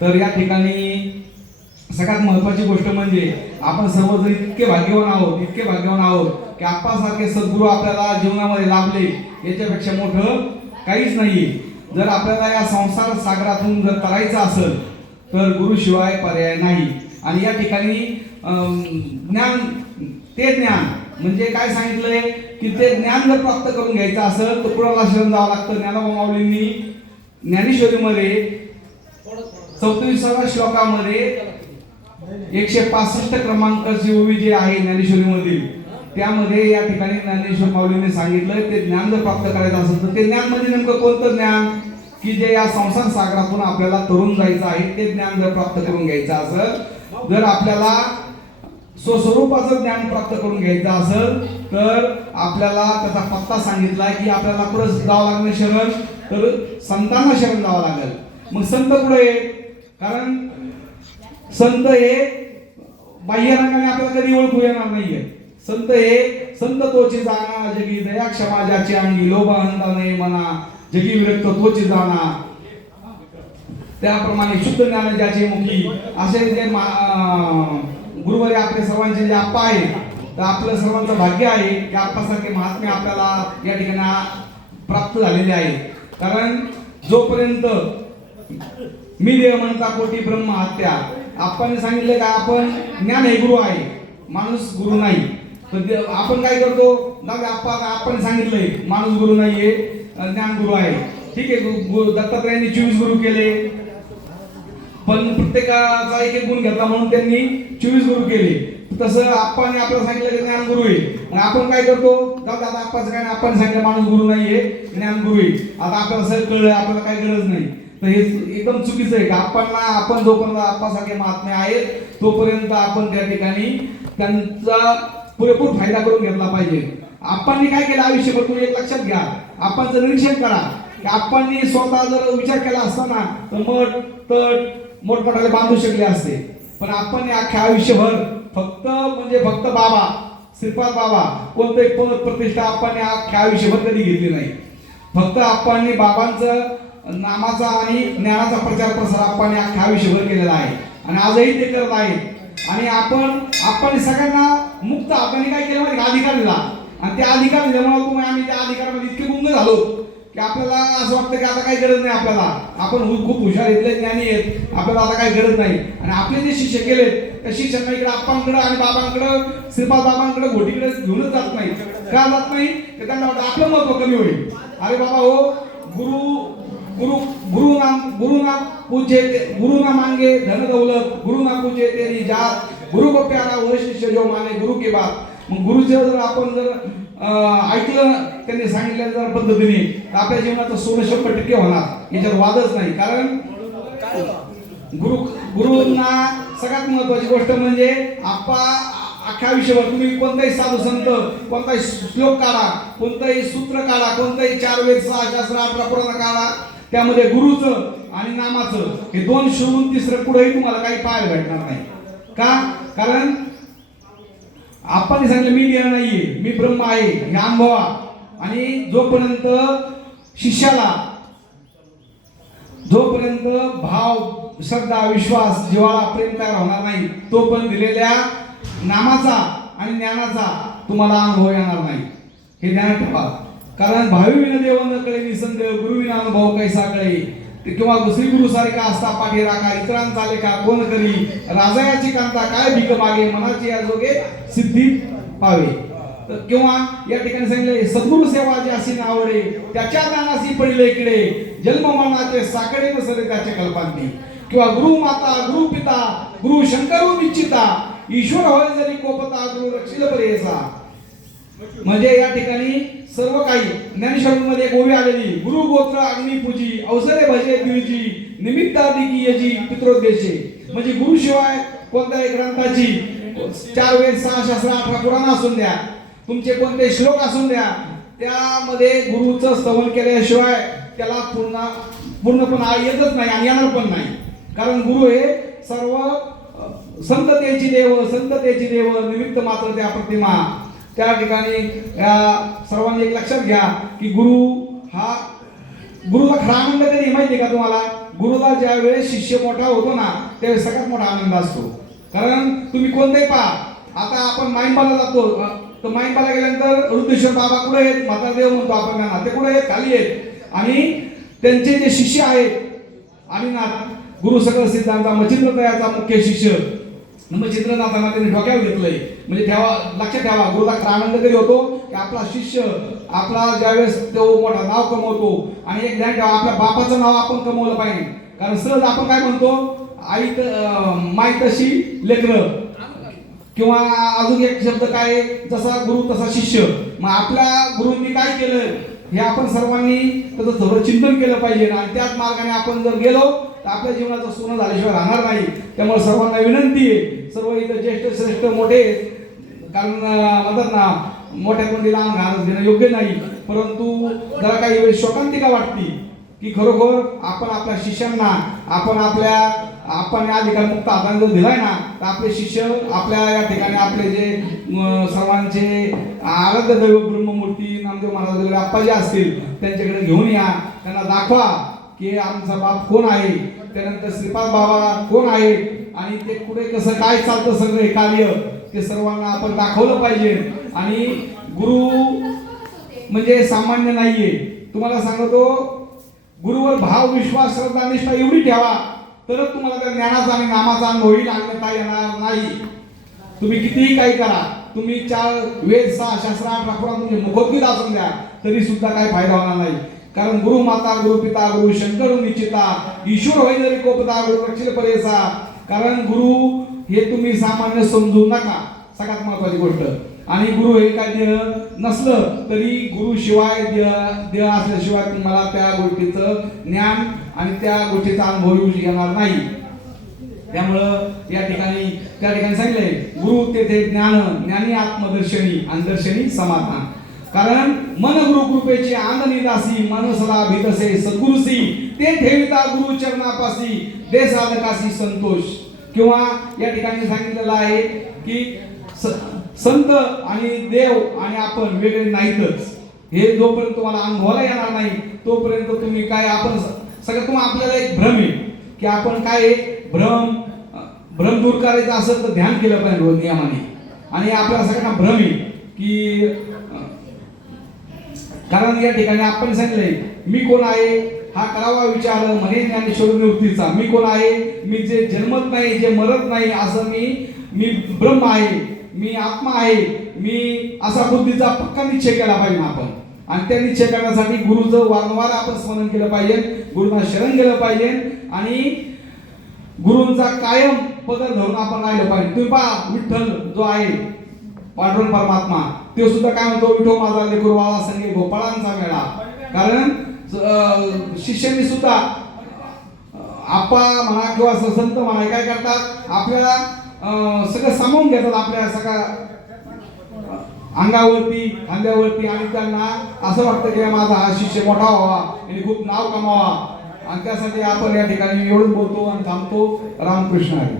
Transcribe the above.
तर या ठिकाणी सगळ्यात महत्त्वाची गोष्ट म्हणजे आपण सर्वजण इतके भाग्यवान आहोत की आप्पासारखे सद्गुरू आपल्याला जीवनामध्ये लाभले, याच्यापेक्षा मोठं काहीच नाही. जर आपल्याला या संसार सागरातून जर करायचं असेल तर गुरुशिवाय पर्याय नाही. आणि या ठिकाणी ज्ञान, ते ज्ञान म्हणजे काय सांगितलंय की ते ज्ञान जर प्राप्त करून घ्यायचं असेल तर कुणाला शरण जावं लागतं. ज्ञानोबा माऊलींनी ज्ञानेश्वरीमध्ये 34व्या श्लोकामध्ये 165 क्रमांकाची ओवी जी आहे ज्ञानेश्वरीमधील, त्यामध्ये या ठिकाणी ज्ञानेश्वर माऊलींनी सांगितलं ते ज्ञान जर प्राप्त करायचं असेल तर ते ज्ञान म्हणजे नेमकं कोणतं ज्ञान की जे या संसार सागरातून आपल्याला तरुण जायचं आहे, ते ज्ञान जर प्राप्त करून घ्यायचं असेल, जर आपल्याला स्वस्वरूपाचं ज्ञान प्राप्त करून घ्यायचं असेल तर आपल्याला त्याचा पत्ता सांगितलाय की आपल्याला पुढे जावं लागणं शरण, तर संतांना शरण जावं लागेल. मग संत पुढे, कारण संत हे बाह्य रंगाने आपल्याला कधी ओळखू येणार नाहीये. संत हे संत तोची जाणा जगी दया क्षमा ज्याची अंगी लोभ अहंता नाही मना जगी विरक्त तोची जाणा, त्याप्रमाणे शुद्ध ज्ञान ज्याचे मुखी, असे जे गुरुवारी आपले सर्वांचे जे आप्पा आहे, तर आपलं सर्वांचं भाग्य आहे की आप्पासारखे महात्मे आपल्याला या ठिकाणी प्राप्त झालेले आहे. कारण जोपर्यंत मी देव म्हणता कोटी ब्रह्म हत्या, आपण सांगितलं का आपण ज्ञान हे गुरु आहे, माणूस गुरु नाही. तर आपण काय करतो, आपण सांगितलंय माणूस गुरु नाहीये, ज्ञान गुरु आहे. ठीक आहे, दत्तात्रयांनी 24 गुरु केले, पण प्रत्येकाचा एक एक गुण घेतला म्हणून त्यांनी 24 गुरु केले. तसं आप्पाने आपल्याला सांगितलं की ज्ञान गुरु आहे. आपण काय करतो, दादा आप्पाचं काय, आपण सांगितलं माणूस गुरु नाहीये, ज्ञान गुरु आहे. आता आपल्याला सगळं कळलं, आपल्याला काही गरज नाही. तर हे एकदम चुकीचं आहे. आपण जोपर्यंत आप्पासारखे महात्मे आहेत तोपर्यंत आपण त्या ठिकाणी त्यांचा पुरेपूर फायदा करून घेतला पाहिजे. आप्पांनी काय केलं आयुष्यभर, तुम्ही एक लक्षात घ्या, आप्पांचं निरीक्षण करा की आप्पांनी स्वतः जर विचार केला असताना तर मठ तट मोठमोठाले बांधू शकले असते. पण आपण अख्ख्या आयुष्यभर फक्त बाबा, श्रीपाद बाबा, कोणतंही पद प्रतिष्ठा आपण अख्ख्या आयुष्यभर कधी घेतली नाही. फक्त आपण बाबांचं नामाचा आणि ज्ञानाचा प्रचार प्रसार आपण अख्ख्या आयुष्यभर केलेला आहे आणि आजही ते करत आहेत. आणि आपण सगळ्यांना मुक्त हाताने काय केलं माहिती, अधिकार दिला. आणि त्या अधिकार दिल्यामुळे आम्ही त्या अधिकारामध्ये इतके गुंग झालो की आपल्याला असं वाटतं की आता काही गरज नाही आपल्याला, आपण खूप हुशार इथले ज्ञानी आहेत, आपल्याला आता काही गरज नाही. आणि आपले जे शिष्य केलेत त्या शिष्यांना इकडे आप्पांकडे आणि बाबांकडे, श्रीपाद बाबांकडे, घोटीकडे घेऊनच जात नाही. का जात नाही, तर त्यांना वाटतं आपलं महत्व कमी होईल. अरे बाबा हो, गुरु ना पूजे, गुरु ना मांगे धन दौलत, गुरु ना पूजे तेरी जात, गुरु को प्यारा वो शिष्य जो माने गुरु की बात. मग गुरुचं जर आपण ऐकलं, त्यांनी सांगितल्या पद्धतीने, तर आपल्या जीवनाचं 100% होणार, याच्यात वादच नाही. कारण गुरुंना सगळ्यात महत्वाची गोष्ट म्हणजे आप्पा अख्ख्या आयुष्यभर तुम्ही कोणताही साधू संत, कोणताही श्लोक काढा, कोणताही सूत्र काढा, कोणताही 4 वेद 6 शास्त्र 18 पुराण काढा, त्यामध्ये गुरुचं आणि नामाचं हे 2 सोडून तिसरं पुढेही तुम्हाला काही पाहायला भेटणार नाही. का? कारण आपण सांगितलं मी देह नाहीये, मी ब्रह्म आहे, हे अनुभवा. आणि जोपर्यंत शिष्याला, जोपर्यंत भाव, श्रद्धा, विश्वास, जीवाला प्रेम तयार होणार नाही, तोपर्यंत दिलेल्या नामाचा आणि ज्ञानाचा तुम्हाला अनुभव येणार नाही. हे ध्यानात ठेवा. कारण भावी विन देव न कळे निसंदेह, गुरु विना अनुभव कैसा कळे, किंवा श्री गुरु सारिका असता पाठी राखा, इतरांचा लेखा कोण करी, राजायाची कांता काय भीक मागे, मनाची या जोगे सिद्धी पावे. किंवा या ठिकाणी सांगितले सद्गुरु सेवा ज्यासी नावडे, त्याच्या ज्ञानासी पडले इकडे, जन्म मरणाचे साकडे नसले त्याचे कल्पांती. किंवा गुरु माता, गुरु पिता, गुरु शंकरू निश्चिता, ईश्वर होय जरी कोपता, गुरु रक्षिल बरेसा. म्हणजे या ठिकाणी सर्व काही ज्ञानेश्वरीमध्ये एक ओवी आलेली, गुरु गोत्र अग्निपूजी, अवसरे भजे द्विजी, निमित्तादी की यजी पित्रोद्देशे. म्हणजे गुरु शिवाय कोणत्याही ग्रंथाची 4 वेद 6 शास्त्र 18 पुराण असून द्या, तुमचे कोणते श्लोक असून द्या, त्यामध्ये गुरुचं स्तवन केल्याशिवाय त्याला पूर्णपणा येतच नाही आणि येणार पण नाही. कारण गुरु हे सर्व संततेची देव, निमित्त मात्र त्या प्रतिमा. त्या ठिकाणी सर्वांनी एक लक्षात घ्या की गुरुला खरा आनंद कधी माहिती का तुम्हाला, गुरुला ज्या वेळेस शिष्य मोठा होतो ना त्यावेळेस सगळ्यात मोठा आनंद असतो. कारण तुम्ही कोणतेही पहा, आता आपण माईंबाला जातो तर माईंबाला गेल्यानंतर ऋद्धेश्वर बाबा कुठे आहेत, म्हातारा देव म्हणतो आपण त्यांना, ते कुठे आहेत, खाली आहेत. आणि त्यांचे जे शिष्य आहेत आदिनाथ गुरु सकल सिद्धांचा मच्छिंद्र तयाचा मुख्य शिष्य मच्छिंद्रनाथांना त्यांनी डोक्यावर घेतलंय. म्हणजे ठेवा, लक्षात ठेवा, गुरुला आनंद कधी होतो की आपला शिष्य आपला ज्यावेळेस तो मोठा नाव कमवतो. आणि एक ध्यान ठेवा, आपल्या बापाचं नाव आपण कमवलं पाहिजे. कारण सहज आपण काय म्हणतो, आई माई तशी लेकरं, किंवा अजून एक शब्द काय, जसा गुरु तसा शिष्य. मग आपल्या गुरूंनी काय केलं हे आपण सर्वांनी त्याचं थोडं चिंतन केलं पाहिजे. आणि त्याच मार्गाने आपण जर गेलो तर आपल्या जीवनाचं सोनं झाल्याशिवाय राहणार नाही. त्यामुळे सर्वांना विनंती आहे, सर्व इथं ज्येष्ठ श्रेष्ठ मोठे, कारण म्हणतात ना मोठ्या कोणी लहान घास घेणं योग्य नाही, परंतु जरा काही वेळ शोकांतिका वाटते की खरोखर आपण आपल्या शिष्यांना आपण या ठिकाणी मुक्त हाताने जर दिलाय ना तर आपले शिष्य आपल्या या ठिकाणी आपले जे सर्वांचे आराध्य दैवत ब्रह्ममूर्ती नामदेव महाराज वगैरे आप्पाजी असतील त्यांच्याकडे घेऊन या, त्यांना दाखवा की आमचा बाप कोण आहे, त्यानंतर श्रीपाद बाबा कोण आहे आणि ते पुढे कसं काय चालतं सगळं हे कार्य ते सर्वांना आपण दाखवलं पाहिजे. आणि गुरु म्हणजे सामान्य नाहीये. तुम्हाला सांगतो, गुरुवर भाव विश्वास श्रद्धा निष्ठा एवढी ठेवा तरच तुम्हाला त्या ज्ञानाचा आणि नामाचा अनुभव होईल, अन्यथा येणार नाही. तुम्ही कितीही काही करा, तुम्ही 4 वेद 6 शास्त्र 8 राखून तुमचे मुखोद्गीत असून द्या तरी सुद्धा काही फायदा होणार नाही. कारण गुरु माता गुरु पिता गुरु शंकर निश्चिता ईश्वर होई जरी कोपता गुरु रक्षिल परेसा. कारण गुरु हे तुम्ही सामान्य समजू नका, सगळ्यात महत्वाची गोष्ट. आणि गुरु हे काय देह नसलं तरी गुरु शिवाय देह असल्याशिवाय तुम्हाला त्या गोष्टीचं ज्ञान आणि त्या गोष्टीचा अनुभव येणार नाही. त्यामुळं त्या ठिकाणी सांगितलंय गुरु तेथे ज्ञानी आत्मदर्शनी आणि दर्शनी समाधान. कारण मन गुरु कृपेची आनंदी दासी मन सदा भीतसे सद्गुरुसी ते ठेविता गुरु चरणापासी दे साधकासी संतोष. किंवा या ठिकाणी सांगितलेलं आहे की संत आणि देव आणि आपण वेगळे नाहीतच. हे जोपर्यंत तुम्हाला अनुभवाला येणार नाही तोपर्यंत तुम्ही काय, आपण सगळं तुम्हाला आपल्याला एक भ्रम आहे की आपण काय भ्रम दूर करायचा असेल तर ध्यान केलं पाहिजे रोज नियमाने. आणि आपल्याला सगळ्यांना भ्रम आहे की, कारण या ठिकाणी आपण सांगितलंय मी कोण आहे हा करावा विचार म्हणे ज्ञानेश्वर निवृत्तीचा. मी कोण आहे, मी जे जन्मत नाही जे मरत नाही असं मी ब्रह्म आहे, मी आत्मा आहे, मी असा बुद्धीचा पक्का निश्चय केला पाहिजे आपण. आणि त्या निश्चय करण्यासाठी गुरुचं वारंवार आपण स्मरण केलं पाहिजे, गुरुना शरण गेलं पाहिजे आणि गुरूंचा कायम पदर धरून आपण राहिलं पाहिजे. तुम्ही पहा विठ्ठल जो आहे पांडुरंग परमात्मा ते सुद्धा काय म्हणतो, विठो माझा लेकरू बाळा संगे गोपाळांचा मेळा. कारण शिष्यांनी सुद्धा आपा म्हणा किंवा संत म्हणा काय करतात, आपल्याला सगळं सामावून घेतात आपल्या सगळ्या अंगावरती खांद्यावरती. आणि त्यांना असं वाटतं की माझा हा शिष्य मोठा व्हावा आणि खूप नाव कमावा. आणि त्यासाठी आपण या ठिकाणी एवढंच बोलतो आणि थांबतो. रामकृष्ण हरी.